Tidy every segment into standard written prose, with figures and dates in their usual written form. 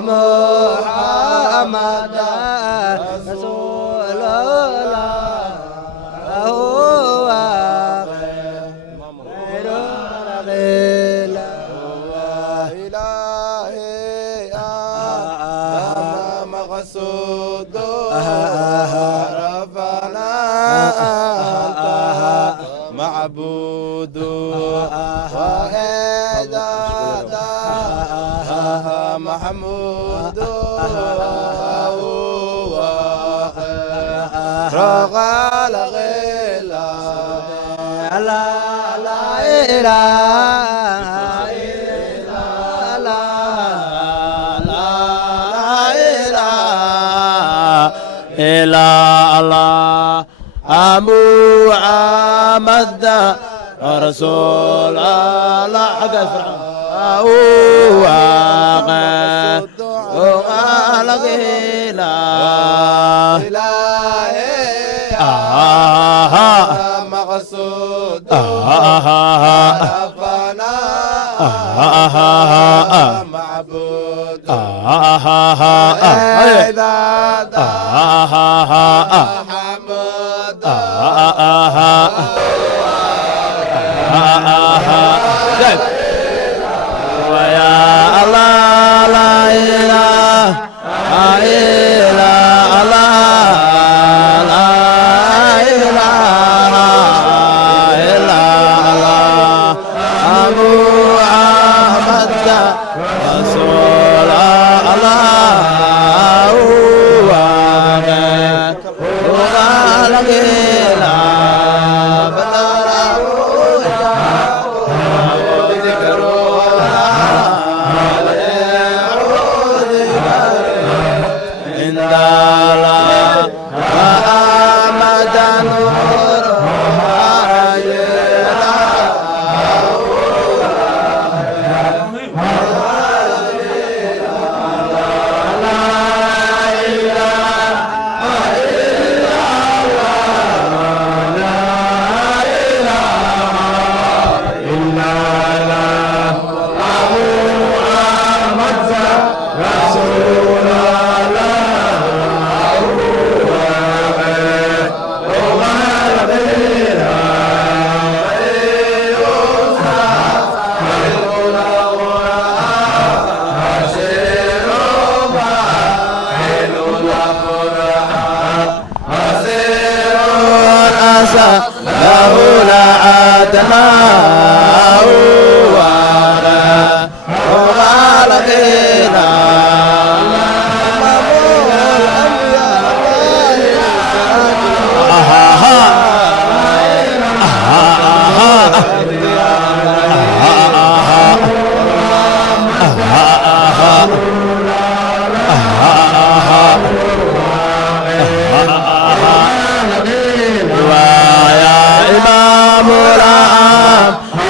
محمد رسول الله هو خير إلهي مقصود ربنا أنت معبود وإذا محمود هو رغال غلا لا لا إله إلا لا لا إله إلا الله محمد رسول الله حق هو خالق إلهي مقصود ربنا معبود إذا حمد ويا الله لا إله إلا الله لا إله إلا الله محمد رسول الله هو خالق لولا عدنا وغالقنا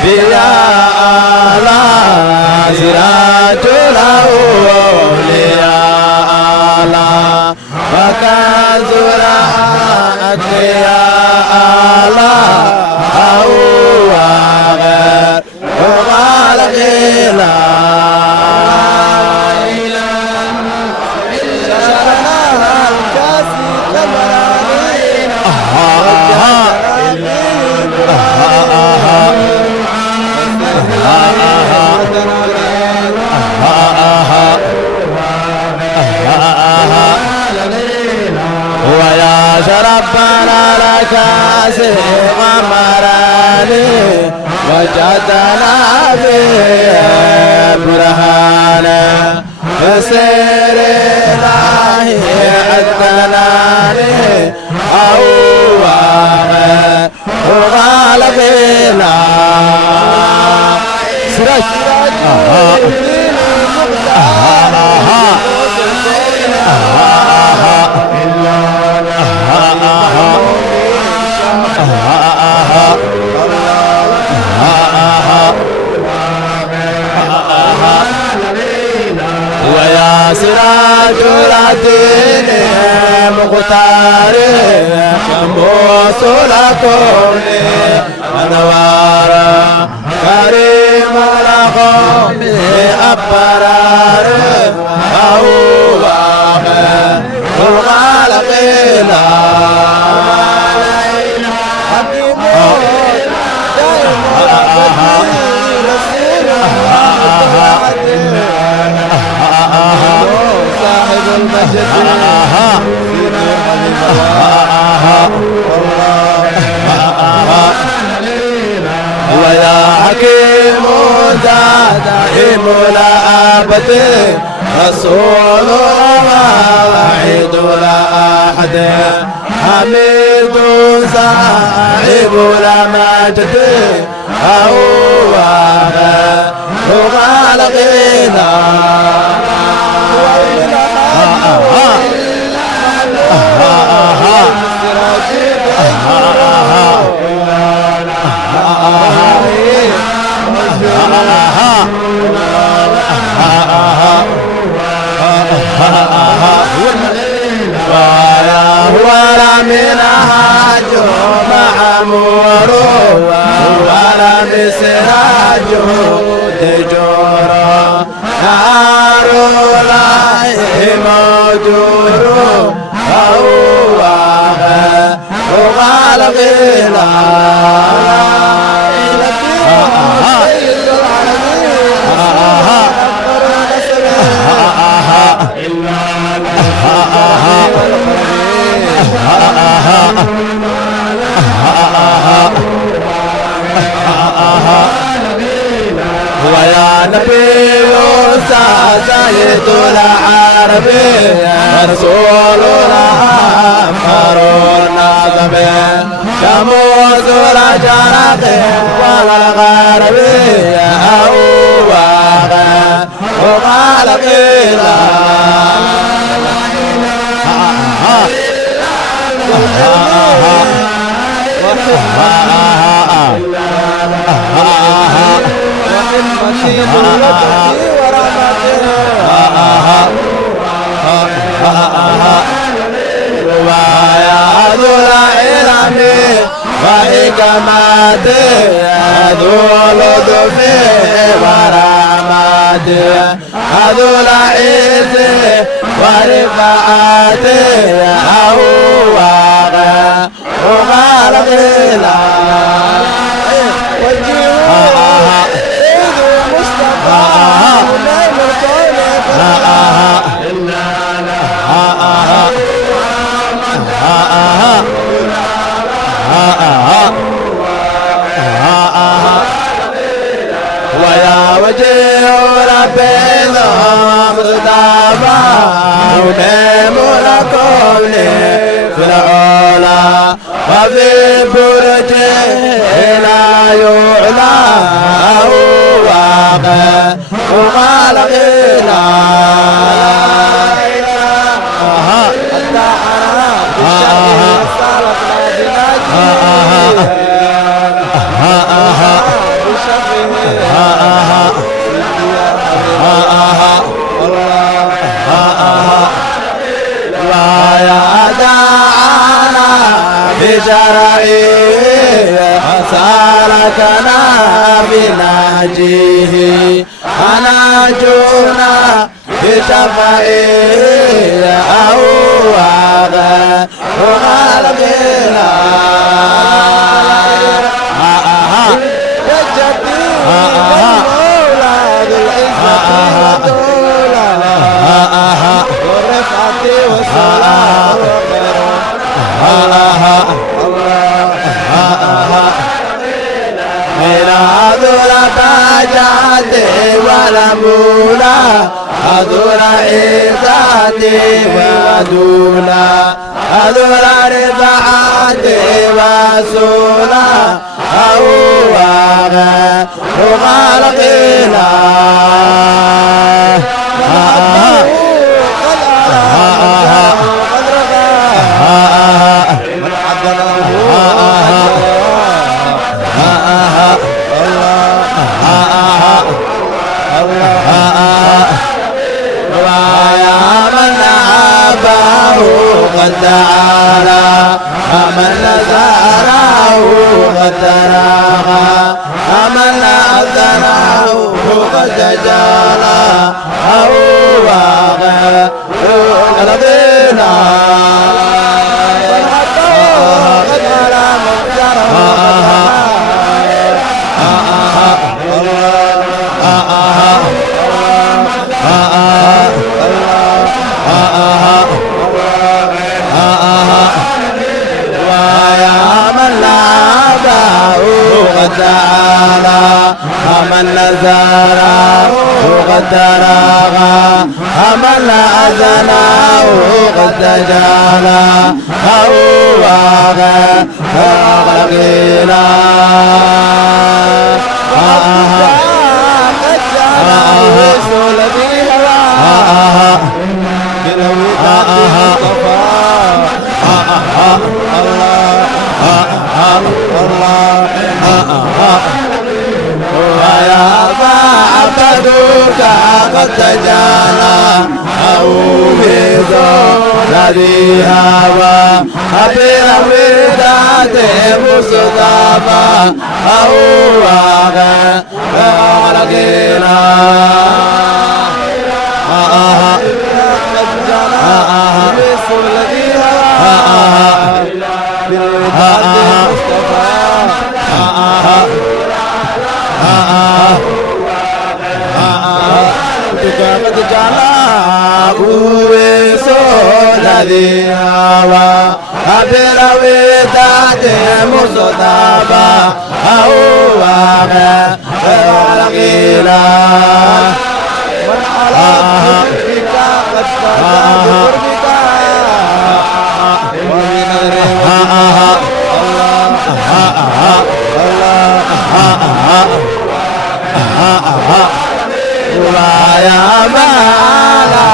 بيا على سراج الأولياء وكنز رحمة يا الله هو غير وخالق لا إله إلا الله الكاسي كبرانين ويا ربنا لك غمراني وجدنا به برهانا بسير الله عدناني هو خالق لا سراج ويا سراج الدين مختار شموس لكم أنوار كريم القوم أبرار هو الخالق لا صاحب المجد ويا حكيم دائم لا أبد رسول الله وحيد لا أحد حميد صاحب المجد هو خالقنا ولا منهاج معمور ولا مسراج تجور نار الله موجور هو خالقنا ويا نبي سيد العرب رسول الأمر النظم شموس الجرق والغرب هو خالق ويا ذو العلم وحكمته ذو لطف ورحمته ذو العز ورفعته هو خالق ويا وجه ربنا مصطفى ونعم الكون في العلا وفي برجه لا يعلى هو خالقنا بشرعه سالكنا بنهجه أناجونا بشفعه أواب وخالقنا بجدي والمولى بالعزة والرفعة والصلاة أذر تاجاتي والمولى أذر عزتي ودولا أذر رفعتي وسولا هو خالقنا ويا من أباه قد تعالى من نزاره قد تراغى من أذنه قد تجالى هو قلبنا تعالى من نزاره قد تراغى من أذنه قد تجالى هو غلقنا ويا عبدك قد تجالى أو بذو الذي هوى أبير وداد مصطفى أو غلقنا قد جعله الذي هوى أبر وداد مصطفى هو غلقنا من على بك قد بك ويا مالا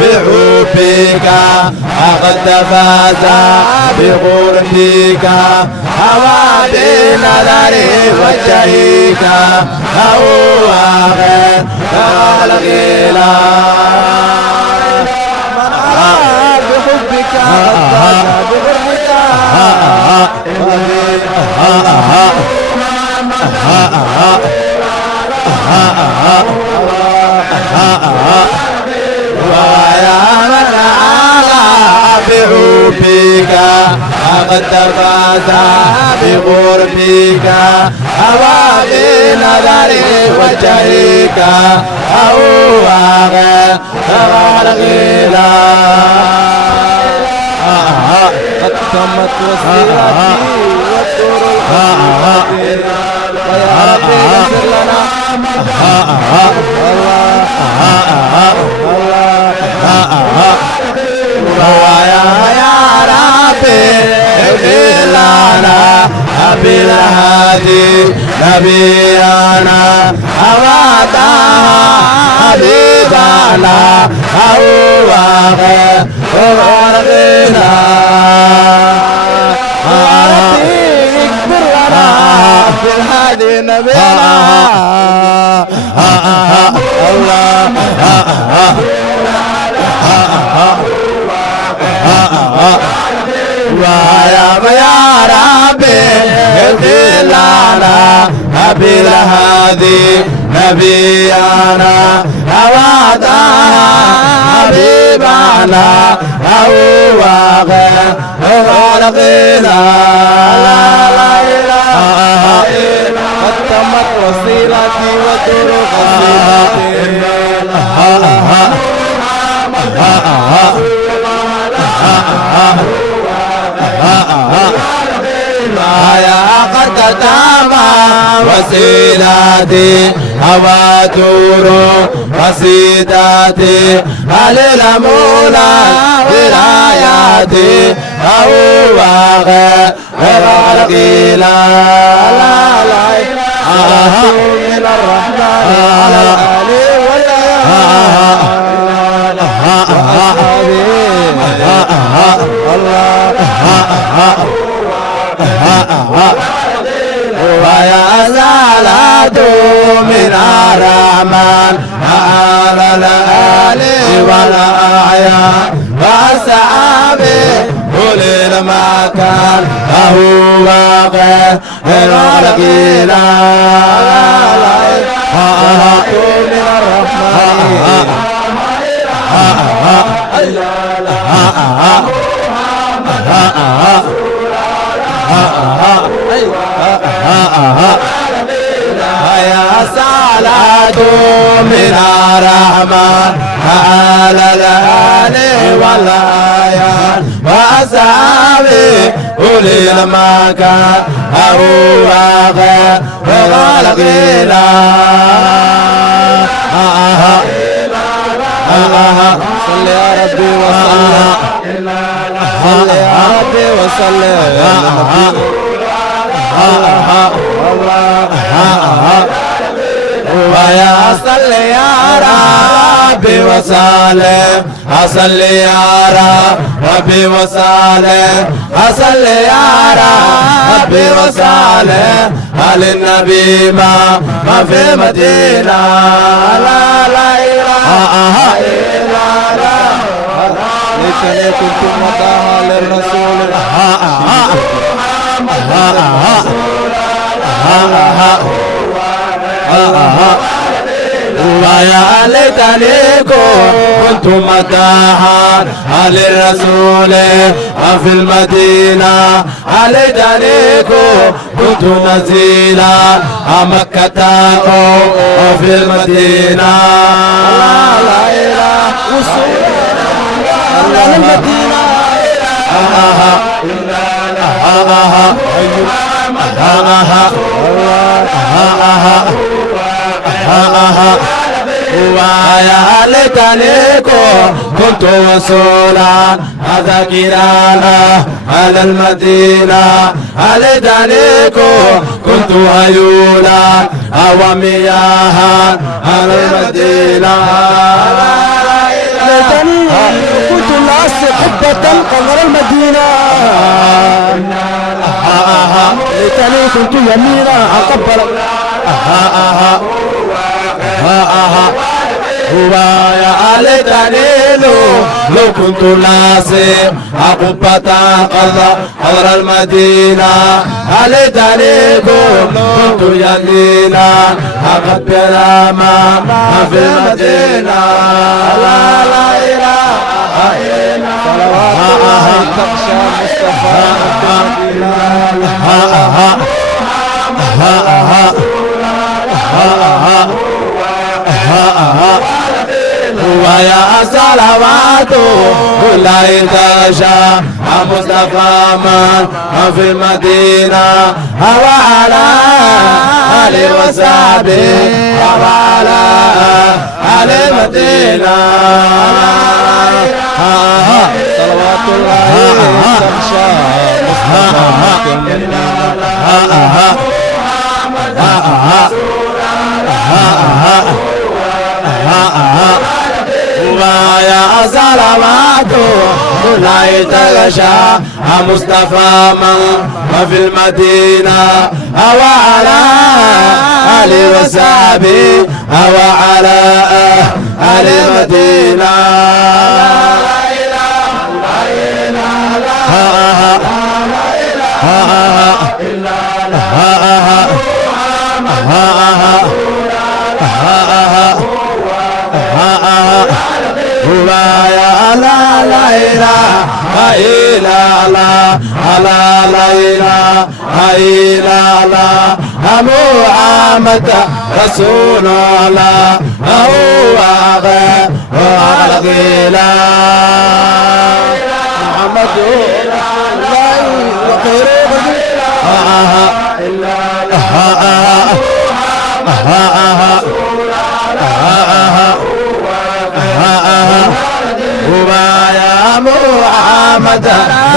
بحبك قد فاز بغربك هوى بنظر وجهك هو غير خلقنا بحبك قد فاز بغربك ويا من على بحبك قد فاز بغربك هوى بنظر وجهك هو غير خلقنا قد تمت وسيلتي والدور الخير ويا ربي يسر لنا ويا ربي اغفر لنا بالهادي نبينا أوعدنا حبيبنا هو غير خلقنا اغفر لنا بالهادي نبينا الله ويا ربي اغفر لنا بالهادي نبينا أوعدنا حبيبنا هو غير خلقنا لا إله إلا قد تمت وسيلتي وطرق يا قد تم وسيلتي هوى طرق قصيدتي هل المولى ولايتي هو غير خلقنا لا إله إلا الرحمن على الآل ويا زالت من الرحمن على الآل والأعيان والصحابة أولي المكان هو غير الغيلا يا صلاة من الرحمن على الآل والآيات وأصحابه أولي المكان هو غير الغلا صل يا ربي وسلم صل يا ربي وسلم ويا صل يا ربي وسلم أصل يا ربي وسلم أصل يا ربي وسلم على النبي ما في مدينة لا لا إله إلا الله ليتني كنت مطاعا للرسول ويا ليتني كنت متاعا للرسول في المدينة ليتني كنت نزيلا مكة في المدينة لا إله إلا المدينة ويا ليتني كنت وصولا ذاكرا على المدينة ليتني كنت هيولا ومياها على المدينة ليتني كنت الناس حبة قمر المدينة ليتني كنت يمينا أقبل ويا ليتني لو كنت ناسي أقبة قدر المدينة ليتني كنت يمينا أقبل ما في المدينة لا لا إله إلا صلوات تخشى ويا صلوات لا ينتشى مصطفى من في المدينة وعلى آله وصحبه وعلى آل المدينة صلوات الله تخشى ويا صلوات لا يتغشى مصطفى من في المدينة وعلى آله وصحبه وعلى آل المدينة ويا لا لا إله إلا الله لا لا إله إلا الله محمد رسول الله هو غير الغلا محمد لا ويا محمد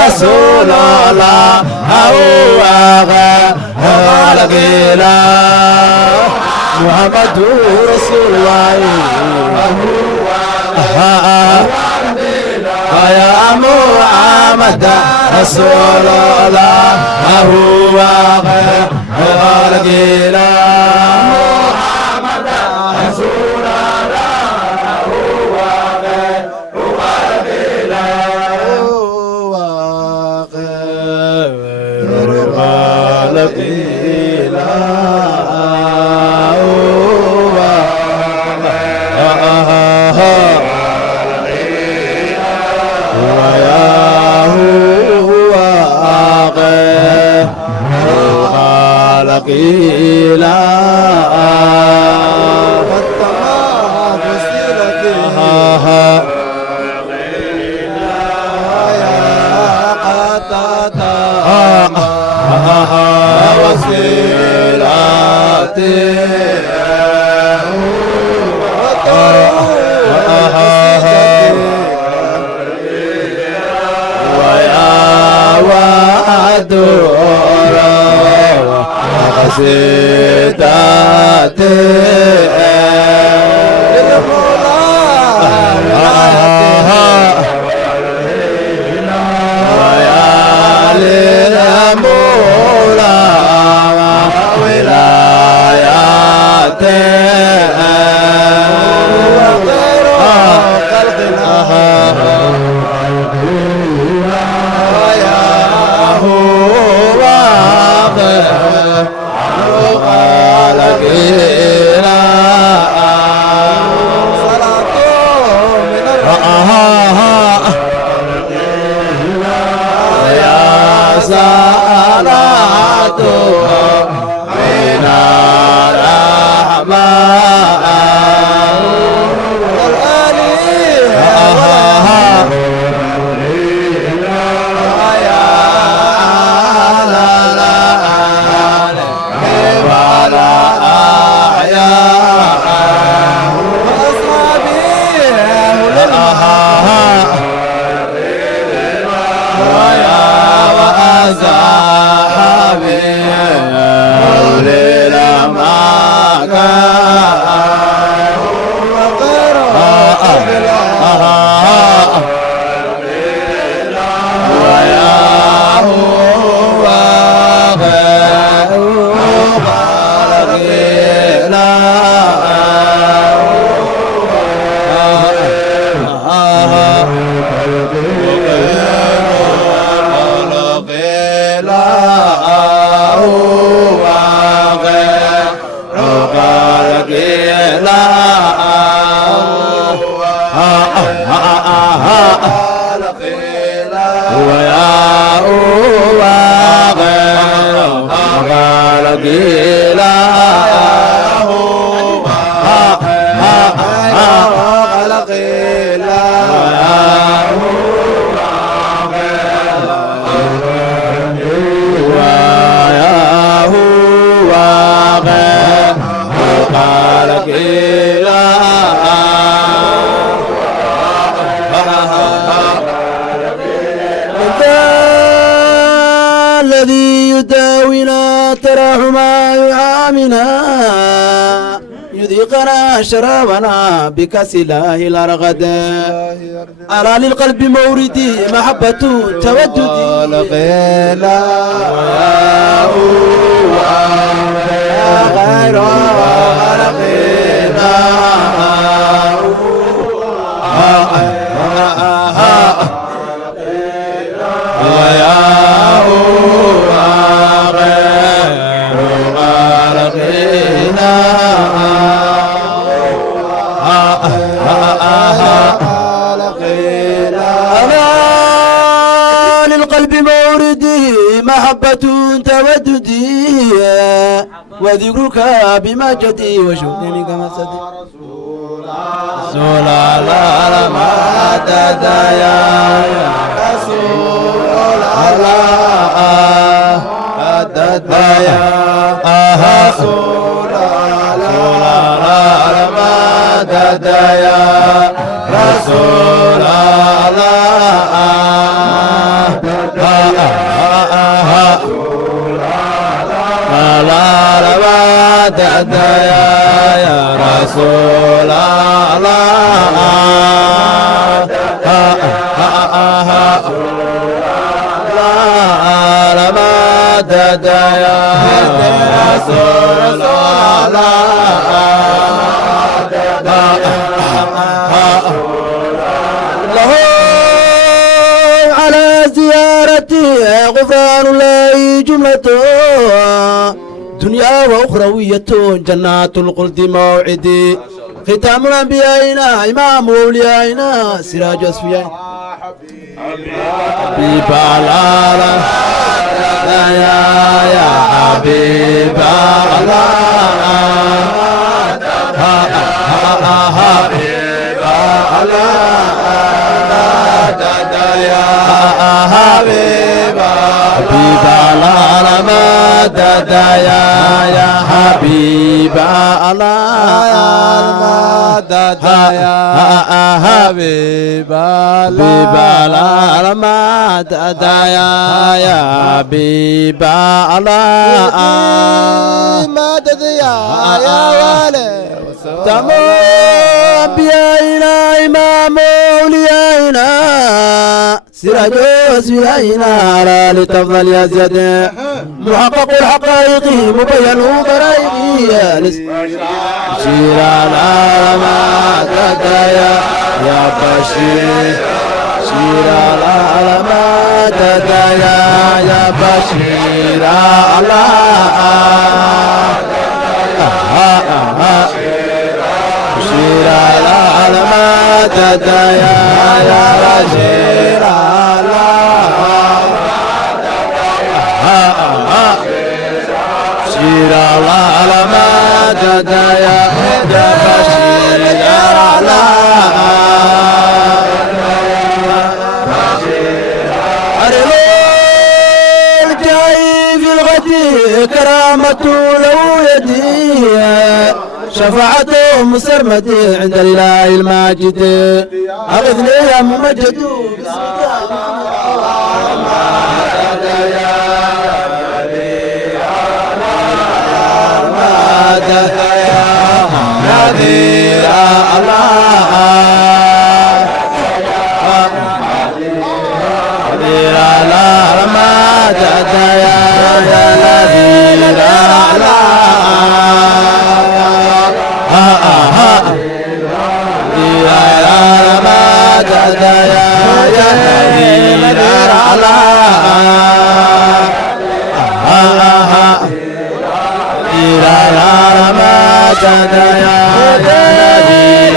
رسول الله هو غير الغلا محمد رسول الله ويا محمد رسول الله هو غير الغلا محمد رسول الله ويا هو غير الخالق لا فالتمام وسيلتي الذي يداوينا ترحما يعامنا يذيقنا شرابنا بكاس الله الأرغد أرى للقلب موردي محبة توددي غيلا غير غيلا للقلب موردي محبة توددي وذكرك بمجدي وشكرك مسدي رسول الله ما تدايا رسول الله تدايا رسول الله ما تدايا رسول الله لا تدايا يا رسول الله لا ما تدايا رسول الله له على زيارتي غفران الله جملته دنيا وأخروية جنات الخلد موعدي ختام الأنبيائنا إمام أوليائنا سراج أصفيائنا حبيب الله يا حبيب الله حبيب الله يا حبيب الله ما دادا يا حبيب الله ما دادا يا حبيب الله ما دادا يا حبيب الله ما دادا يا والي تمام بيائنا إمام أوليائنا سراج أسفيائنا على لتفضل يا زياد محقق الحقائق مبين برائقي شير العالمات يا بشير شير العالمات يا بشير الله شير العالمات يا بشير شير الله على ما جدا يا بشير الله الجاي في الغد كرامة لو يدي شفاعته مسرمدي عند الاله الماجد اغثني يا ممجد نذير الله نذير الله ما تدى يا نذير الله نذير الله ما تدى يا نذير الله إلى ما تدى يا نذير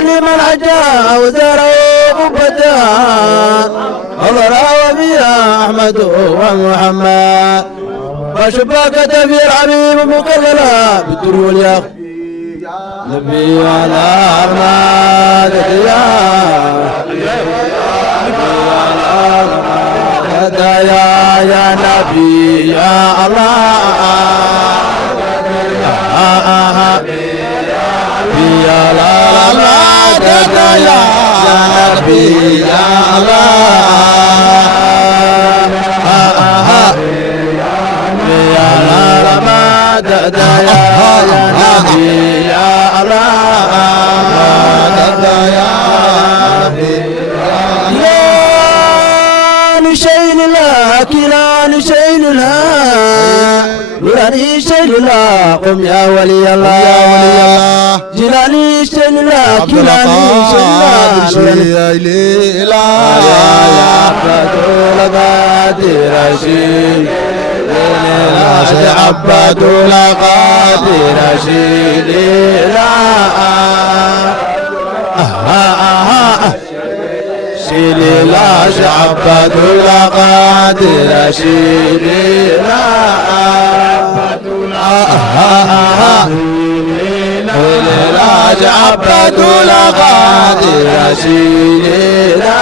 لمن عجا وزروا بدا الله وبيا أحمد ومحمد وشباكة في الحبيب مكللة بالدر والياق نبي على أرماد يا نبي يا الله يا الله يا نبي يا الله يا الله ما ددا يا نبي يا الله يا شيء لا كلا شيء لا نوراني شيء لا قم يا ولي الله يا ولي الله جلالي شيء لا كلا شيء لا يا عبد القادر رشيد يا عبد القادر رشيد شيلي لا شعبد القادر شيلي لا شعبد القادر شيلي لا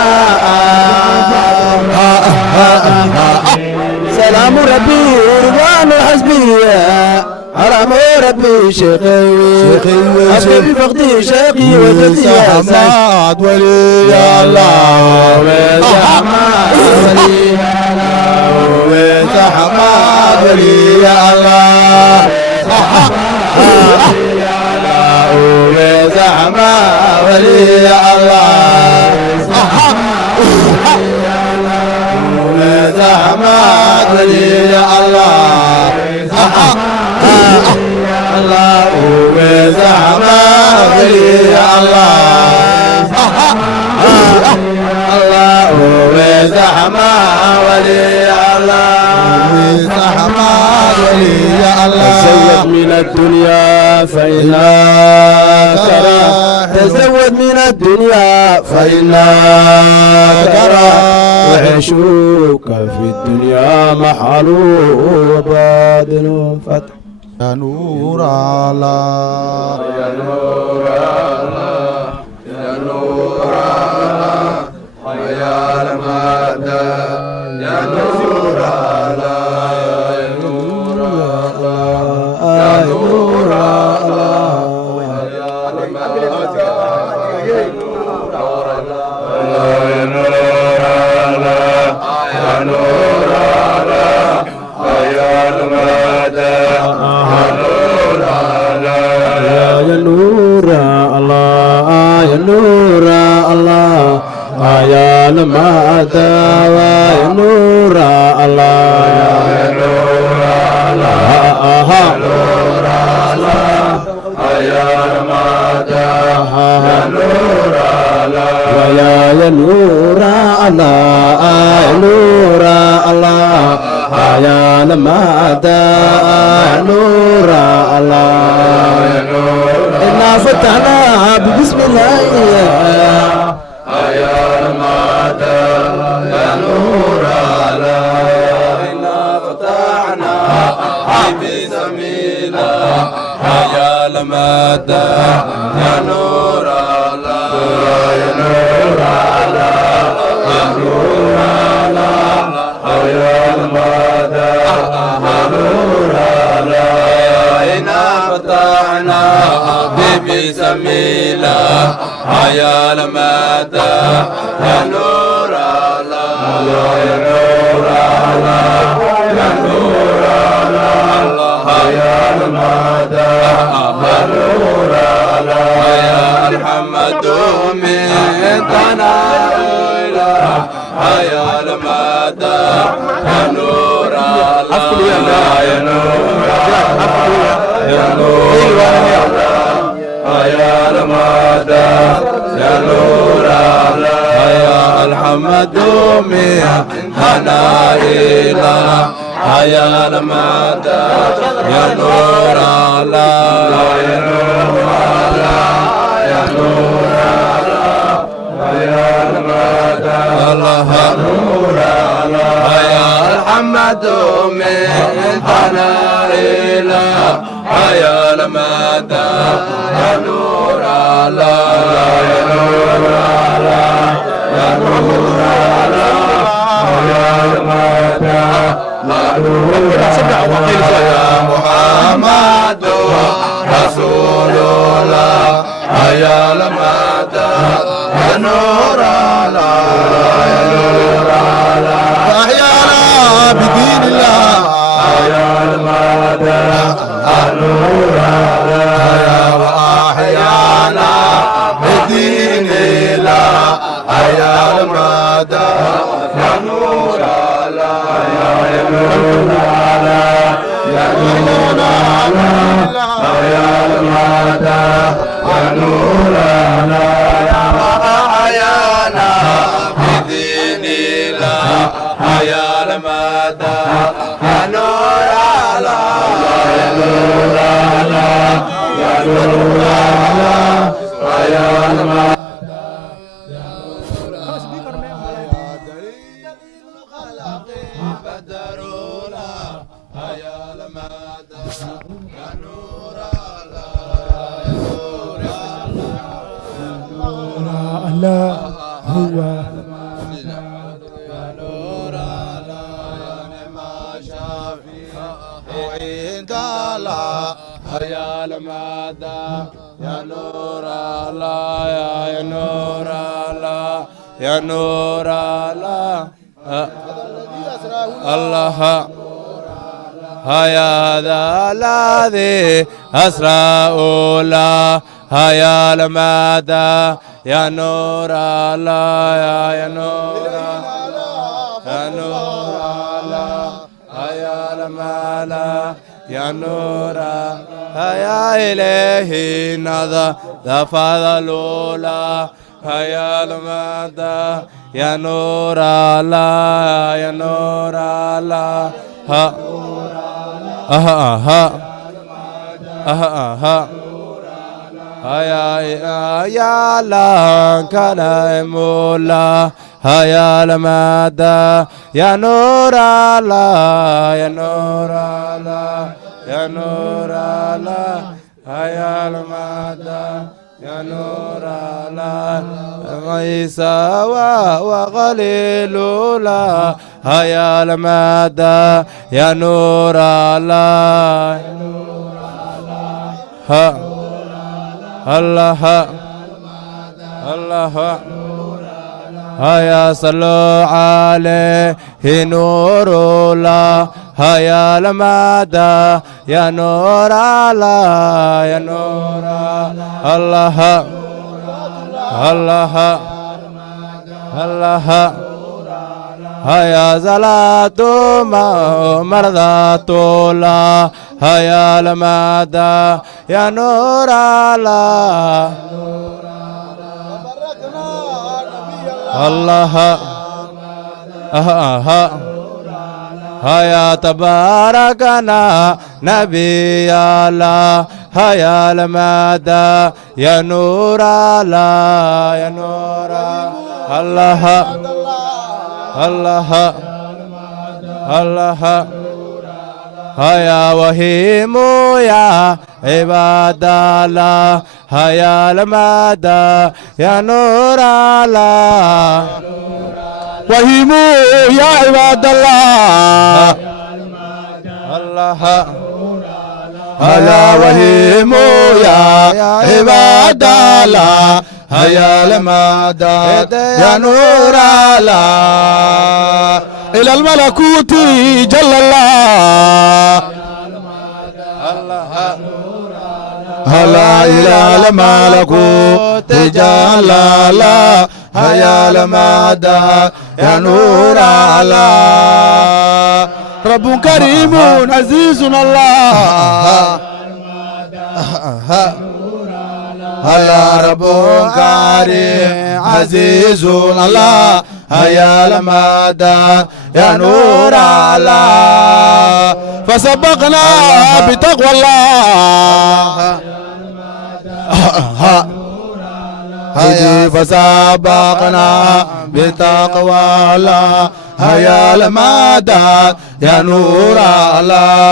سلام ربي رضوان حسبي حرام ربي شيخي حبيبي فقدي شيخي وزدي حماد ولي الله وزحماد ولي وزحماد ولي الله وزحماد ولي الله وزحماد ولي الله الله وزحمة ولي الله الله وزحمة ولي الله وزحمة ولي الله فإنك تزود من الدنيا فإنك وعيشك في الدنيا محل وباطن فتح يا نور الله يا نور الله يا نور الله يا المدى يا نور الله يا نور الله يا نور الله يا المدى يا نور الله يا نور الله يا نور الله يا المدى يا نور الله يا نور الله يا المدى يا نور الله يا نور الله يا نور الله يا المدى يا نور الله يا نور الله يا نور الله يا المدى يا نور الله إنا فتحنا بسم الله يا المدى يا نور الله إنا فتحنا بسم الله يا المدى يا نور الله يا نور الله يا نور الله يا المدى يا نور الله إنا فتحنا بسم الله يا المدى يا نور الله يا نور الله يا نور الله يا المدى يا نور الله يا محمد من تناوله يا المدى يا نور الله يا نور يا نور يا المدى يا نور الله يا الحمد من حنائنا يا المدى يا نور الله يا نور الله يا نور الله يا المدى الله نور الله يا الحمد من حنائنا يا المدى يا نور الله يا نور الله يا نور الله يا المدى يا نور يا محمد رسول الله يا المدى يا نور الله يا نور الله أحيانا بدين الله يا المدى يا نور الله وأحيانا بدين الله يا المدى يا نور الله يا نور الله يا نور الله يا المدى يا نور الله يا وأحيانا بدين الله يا المدى يا نور الله يا نور الله يا نور الله يا المدى الله هو يا المدى يا نور الله يا نور الله يا نور الله الله يا ذا الذي أسرى الله يا المدى يا نور الله يا نور يا نور الله يا الملا يا نور يا إلهي نذا ذا فضل الله يا المدى يا نور الله يا نور الله ها ها ها ها يا الله كلام الله يا المدى يا نور الله يا نور الله يا نور الله يا المدى يا نور الله عيسى وغليل الله يا المدى يا نور الله الله الله يا صلوا عليه نور الله يا المدى يا نور الله يا نور الله الله الله يا صلاة مرضات الله يا المدى يا نور الله الله يا تباركنا نبي الله يا المدى يا نور الله يا نور الله الله الله يا وهيم يا عباد الله يا المدى يا نور الله وهيم يا عباد الله الله يا وهيم يا عباد الله يا المدى يا نور الله إلى الملكوت جل الله هلا إلى الملكوت جل الله يا المدى يا نور الله رب كريم عزيز الله هلا رب كريم عزيز الله يا المدى يا نور الله فسبقنا بتقوى الله هدي فسبقنا بتقوى الله يا المدى يا نور الله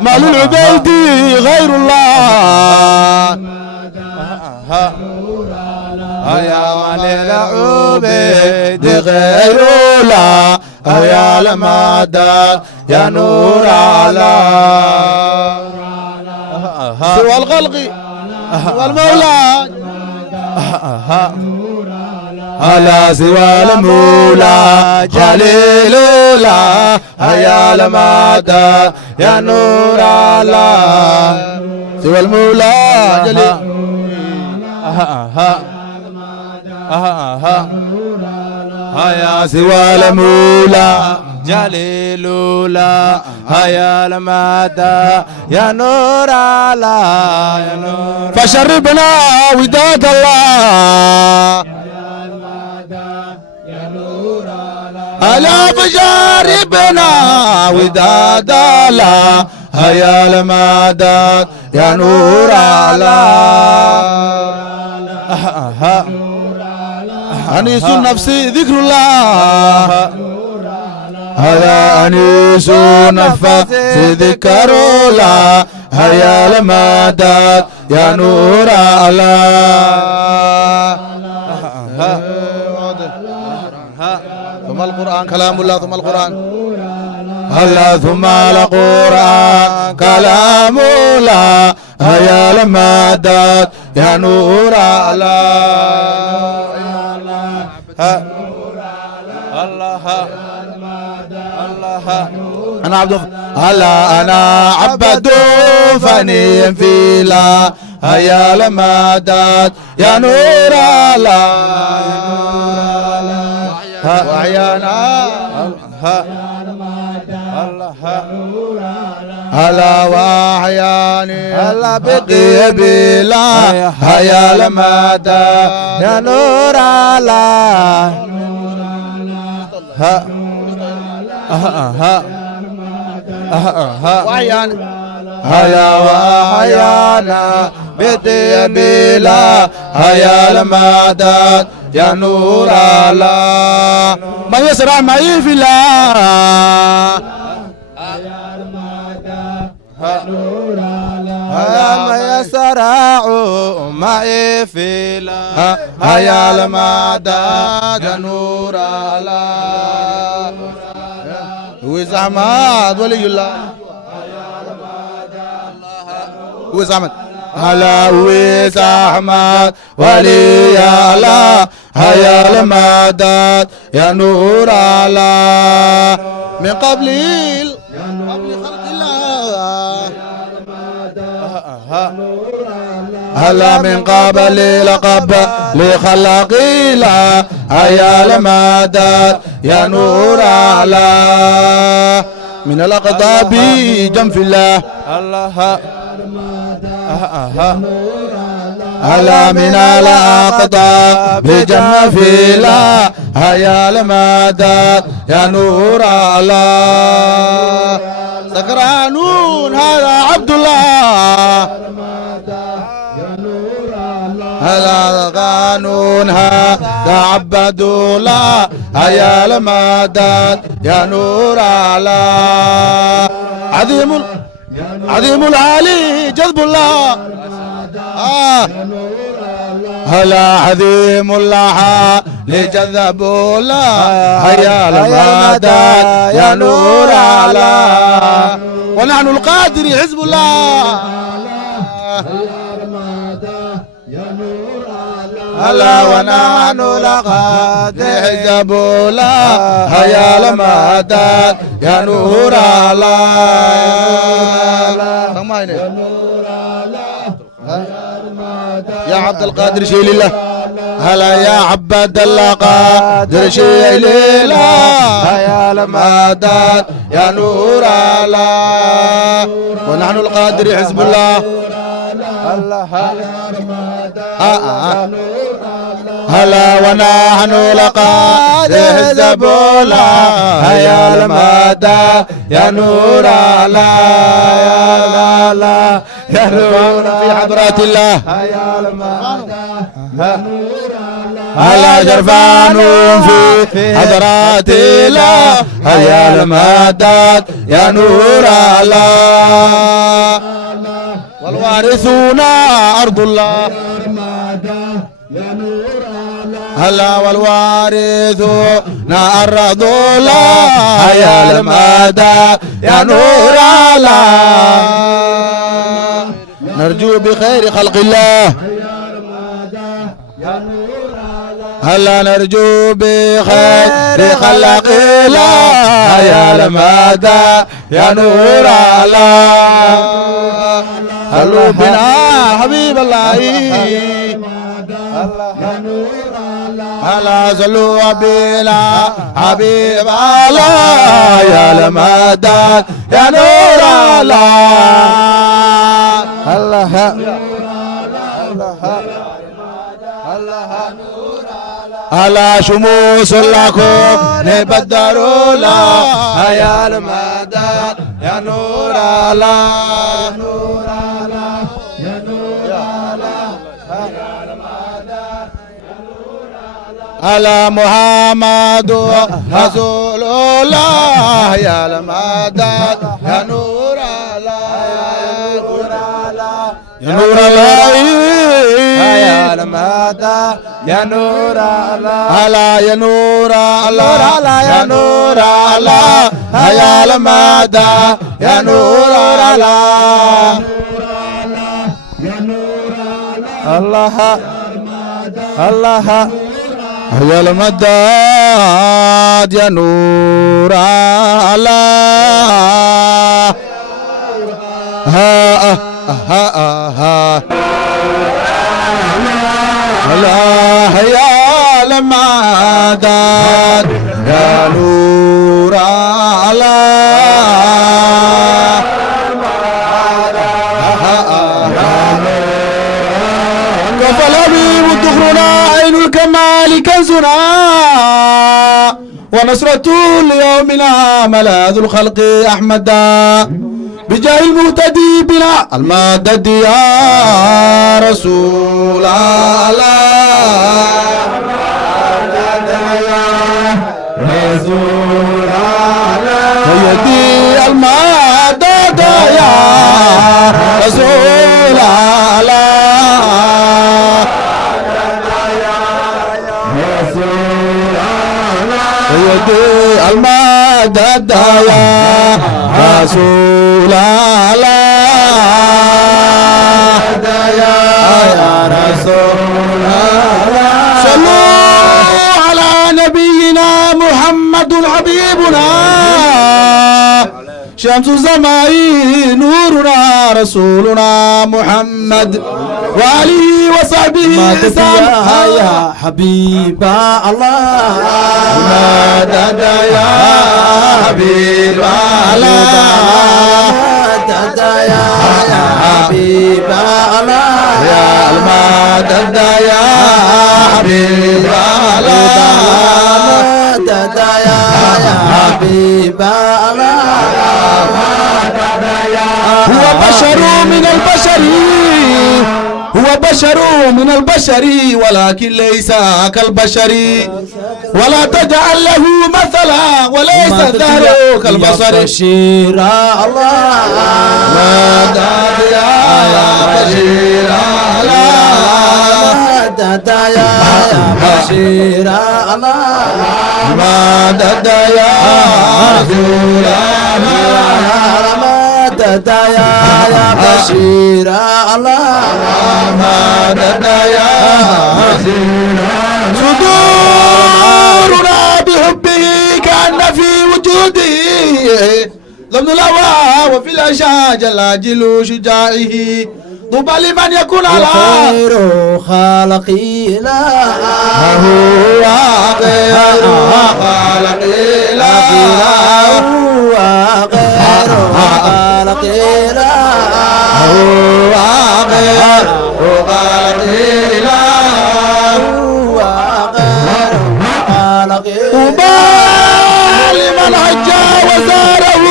ما للعبيد غير الله يا من للعبيد غير الله يا المدى يا نور الله سوى الخلق والمولى على سوى المولى جليل الله يا المدى يا نور الله سوى المولى جليل يا سوى المولى جليل الله يا المدى يا نور الله يا نور فشربنا وداد الله ألا فشربنا وداد الله يا المدى يا نور الله أنيس النفس ذكر الله هذا أنيس النفس ذكر الله يا المدد يا نور الله ثم القرآن كلام الله ثم القرآن هلا ثم القرآن كلام الله يا المدد يا نور الله الله الله أنا عبد هلا أنا عبد فني في الله يا المدد يا نور الله وعيانا هلا وعياني هلا بقي بالله يا المدد يا نور الله وعياني هيا وحيانا بدين الله هيا المدد يا نور الله من يسرع معي في الله هيا ما يسرع معي في الله هيا المدد يا نور الله ويز أحمد ولي الله ويز أحمد هلا ويز أحمد ولي الله هيا المدد يا نور الله من قبل خلق الله هلا من قبل لقب لخلق الله هيا المدد يا نور الله من الأقطاب جنف الله الله هلا من الأقطاب جنف الله هيا المدد يا نور الله سكرانون هذا عبد الله هذا قانون هذا عبد الله هيا المدد يا نور الله عظيم العالي جذب الله هلا عظيم الله لجذب الله هيا المدد يا نور الله ونحن القادر حزب الله هلا ونحن لقد حزب الله هيا المدد يا نور الله يا عبد القادر شيل الله هلا يا عبد القادر شيل الله هيا المدد يا نور الله ونحن القادر حزب الله هلا ونحن لقد حزب الله هيا المدد يا نور الله يا الله يا نور في حضرات الله هيا المدد هلا جرفان في حضرات الله هيا المدد يا نور الله والوارثون أرض الله هلا والوارثون أرض الله هيا المدد يا نور الله نرجو بخير خلق الله هلا نرجو بخير خلق الله يا المدى يا نور الله هلوا بنا حبيب الله هلا صلوا بنا حبيب الله يا المدى يا نور الله الله على شموس لكم نبدروا لا يا المدد يا نور الله نور الله يا نور الله يا المدد يا نور الله على محمد رسول الله يا المدد يا نور الله يا نور الله يا المدى يا نور الله هلا يا نور الله يا نور الله يا المدى يا نور الله يا نور الله الله يا المدد يا نور الله ها الله يا المدد يا نور الله كفى الحبيب الدخرنا عين الكمال كنزنا ونصرة ليومنا ملاذ الخلق أحمدا بجاه المهتدي حبيبنا المدد يا رسول الله سيدي المدد يا رسول الله سيدي المدد يا رسول الله يا رسول الله صلوا على نبينا محمد حبيبنا شمس السماء نورنا رسولنا محمد وآله وصحبه يا حبيب الله مدد يا حبيب الله مدد يا حبيب الله يا المدد يا حبيب الله مدد يا حبيب الله هو بشر من البشر هو بشر من البشر ولكن ليس كالبشر ولا تجعل له مثلا وليس الدهر كالبصر بشير الله مدد يا بشير الله مدد يا بشير الله مدد يا رسول الله مدد يا بشير الله مدد يا رسول صدورنا بحبه كأن في وجوده لم نلوى وفي العشاء جلاجل شجاعه طوبى لمن يكون على خير خلقي لا هو خير خلق الله هو غير خلقي لا هو خير خلق الله هو غير خلقي طوبى لمن حج وزاره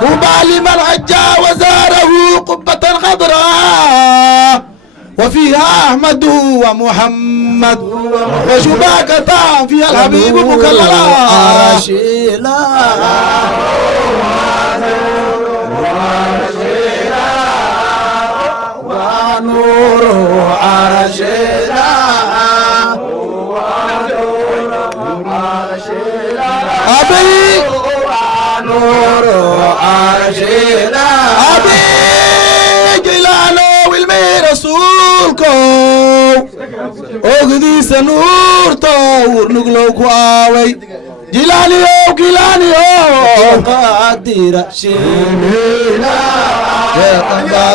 طوبى لمن حج وزاره قبة خضراء وفيها أحمد ومحمد وشباكة فيها الحبيب مكللا رشيلا ونور عرشنا أبي نور عرشنا أبي جلالو والمي رسولكو أغدي سنور طور نقلو كواوي جلالي قادر شيلنا عبدنا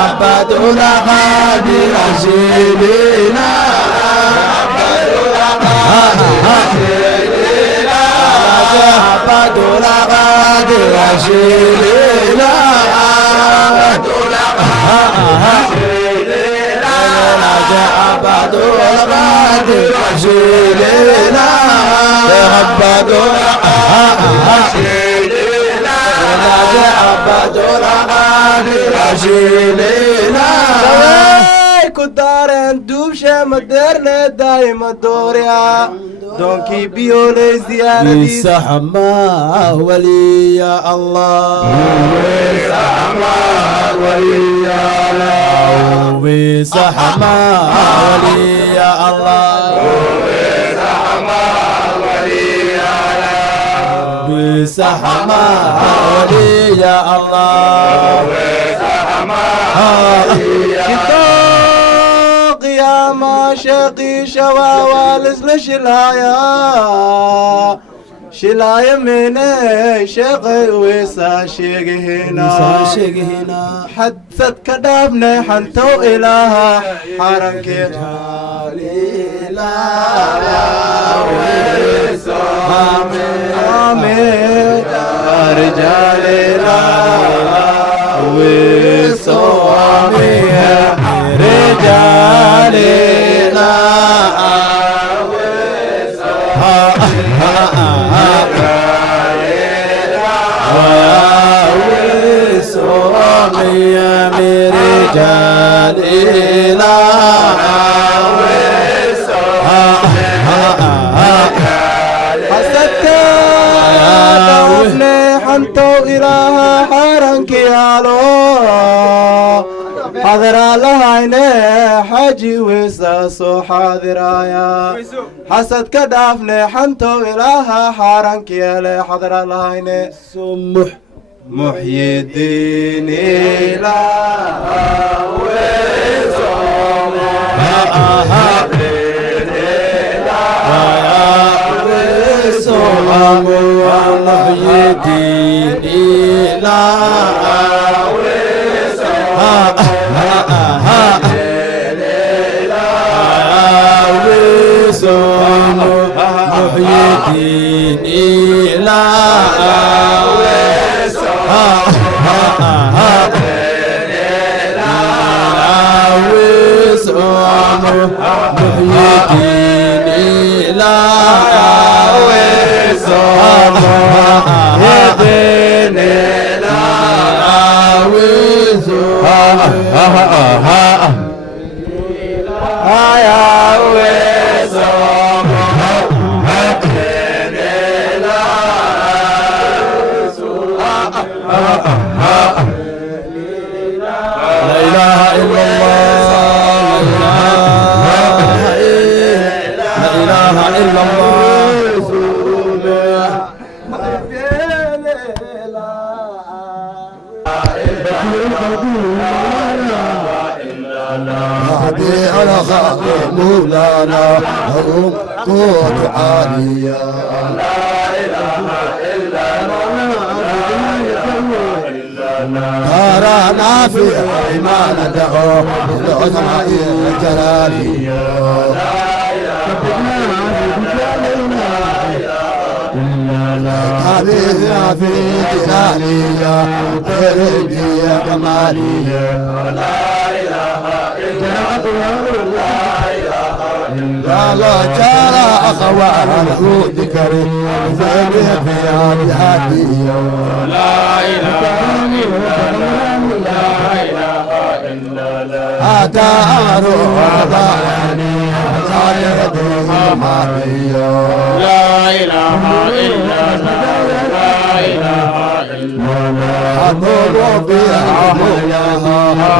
عبدنا قادر شيلنا عبدنا قادر شيلنا عبدنا قادر شيلنا كدارن دوبشة مدرنا دايما دوريا دونكي بيولي زيارة سحما ولي الله سحما ولي الله سحما ولي الله سحما ولي الله كتاب يا ما شقي شوا والزل شلايا شلايا من شقي ويسا شيقهنا حدثت كدابنا حنتو إلها حرم كيرها ليلا آمين رجالنا وصوامي رجالنا من رجال إله حسدك دافلي حنتو إله حرنك يالو حاضر لهايني حاجي ويساسو حاضر يا حسدك دافلي حنتو إله حرنك يالي حاضر لهايني سمح محيي الدين إله محيي الدين مولانا هم قوة عالية لا إله إلا الله ترانا في ما ندعو للعظماء الجلالية حبيبنا في جلالية غير كمالية لا إله إلا الله جرى أخوان ذكري زين في هذه لا إله إلا الله أتى روح ضعني صار لا إله إلا الله لا إله إلا الله أقول بها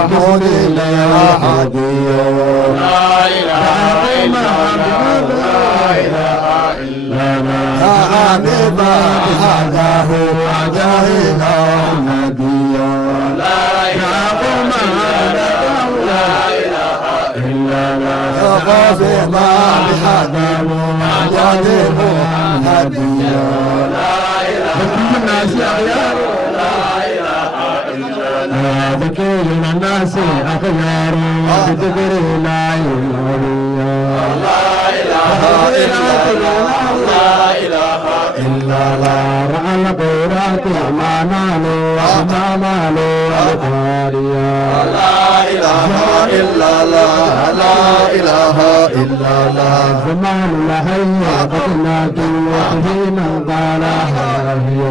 محمود يا حبيب لا إله إلا الله لا إله إلا الله حبيب هذا هو جاهل النبي لا إله إلا الله لا إله إلا الله يقف ما بهذا جاهل النبي لا إله إلا الله لا إله إلا الله ذكر الناس أخيار بذكر لا إله إلا الله لا إله إلا الله رأى القرآن ما نالوا وما مالوا القارية لا إله إلا الله لا إله إلا الله زمان لهي بطنة وحين قالها هي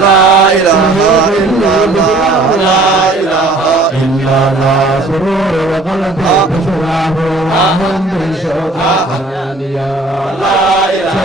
لا إله إلا الله لا إله إلا الله سرور وقلب بشراه وهم بشوق ثانية لا إله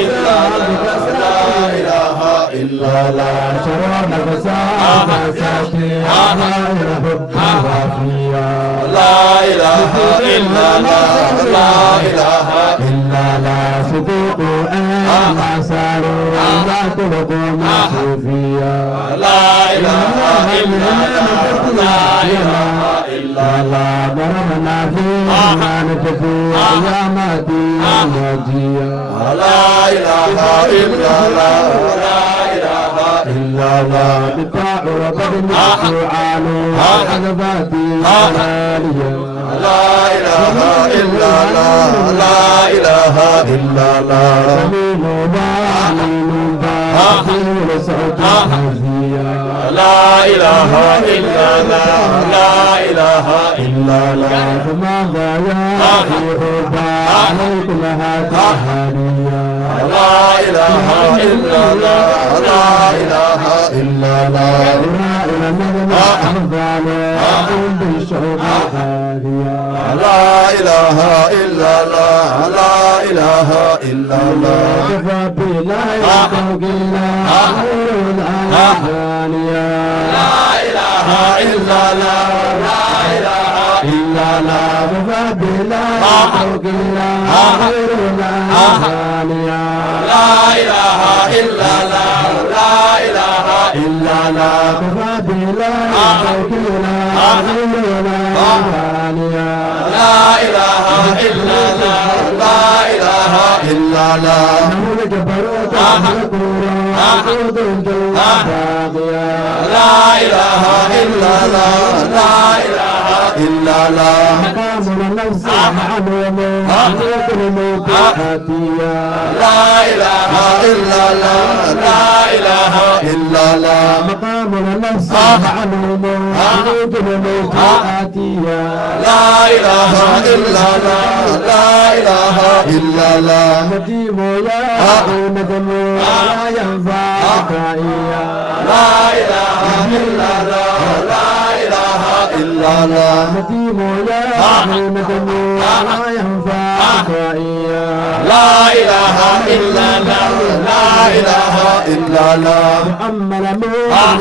إلا الله لا إله إلا الله شرور بساعة ساكي الحب وفيا لا إله إلا الله لا إله إلا الله صديق أهل ساروا لا تلقوا مخفيا لا إله إلا الله لا إله إلا الله مرمنا فيها نتفو يا مدين وجيا لا إله إلا الله لا إله إلا الله بتاع وبدن سعال وحذباتي غالية لا إله إلا الله لا إله إلا الله سمين وبعلم باطل صوت حزيا لا إله إلا الله لا إله إلا الله ماذا يا حبا عليكم هذه هدية لا إله إلا الله لا إله إلا الله إلى النبي أفضل بالشوق هادية لا إله إلا الله لا إله إلا الله كفى بلا يفوق الله الثانية لا إله إلا الله لا إله إلا الله كفى بلا يفوق الله الثانية لا إله إلا الله لا إله إلا الله كفى بلا يفوق الله الثانية لا إله إلا الله لا إله إلا الله الجبروت والقرى لا إله إلا الله لا إله إلا الله مقام النفس معلوم الموت آتيا لا إله إلا الله لا إله إلا الله مقام النفس معلوم الموت آتيا لا إله إلا الله لا إله إلا الله مديم يا مدم لا ينفع داعيا لا إله إلا الله لا إله إلا الله مديم يا مدم لا ينفع داعيا لا إله إلا الله لا إله إلا الله تأمل مختار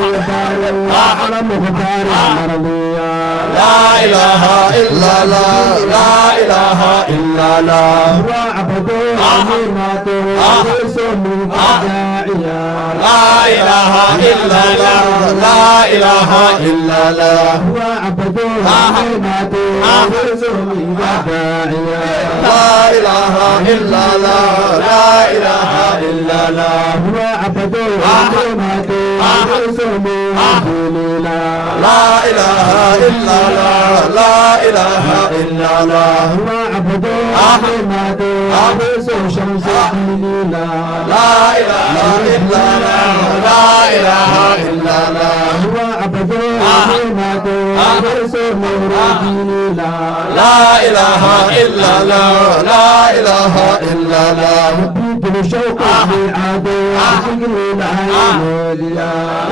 على مختار مرضيا لا إله إلا الله لا إله إلا الله وعبدوا أميناته ويسموا داعيا لا إله إلا الله لا إله إلا الله وعبدوا أميناته ويسموا داعيا لا إله إلا الله لا إله إلا الله وعبدوا أميناته ويسموا دليلا لا إله إلا الله لا إله إلا الله وعبدوا أميناته ويسموا شمس دليلا لا إله إلا الله لا إله إلا الله وعبدوا أميناته ويسموا دليلا لا إله إلا الله لا إله إلا الله بيت الشوق بعاده وشكر العين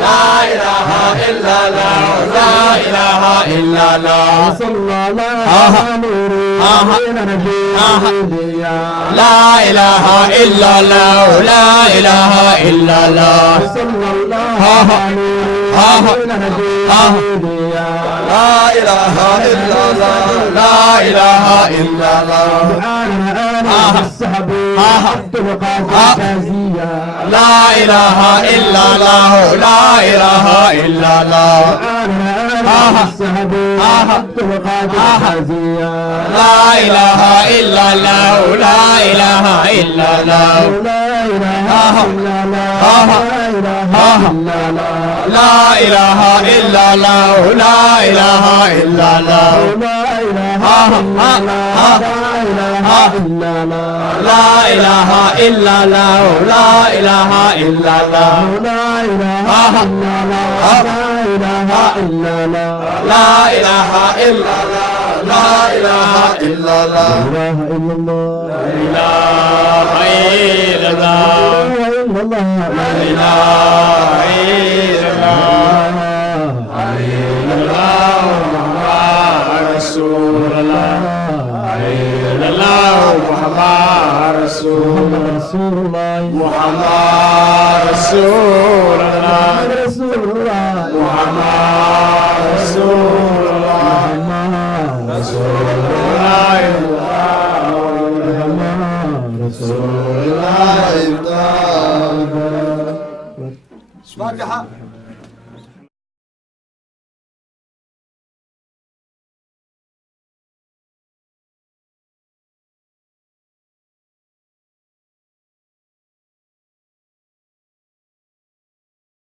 لا إله إلا الله لا إله إلا الله صلى الله على نور نبي لا إله إلا الله لا إله إلا الله صلى الله على نور نبي لا إله إلا الله لا إله إلا الله أنا السحب تبقى تازية لا إله إلا الله لا إله إلا الله أنا السحب تبقى تازية لا إله إلا الله لا إله إلا الله لا إله إلا الله لا إله إلا الله لا إله إلا الله لا إله إلا الله لا إله إلا الله لا إله إلا الله لا إله إلا الله لا إله إلا الله لا إله إلا الله محمد رسول الله إلا الله محمد رسول الله محمد رسول الله محمد رسول الله رسول الله رسول الله فاتحة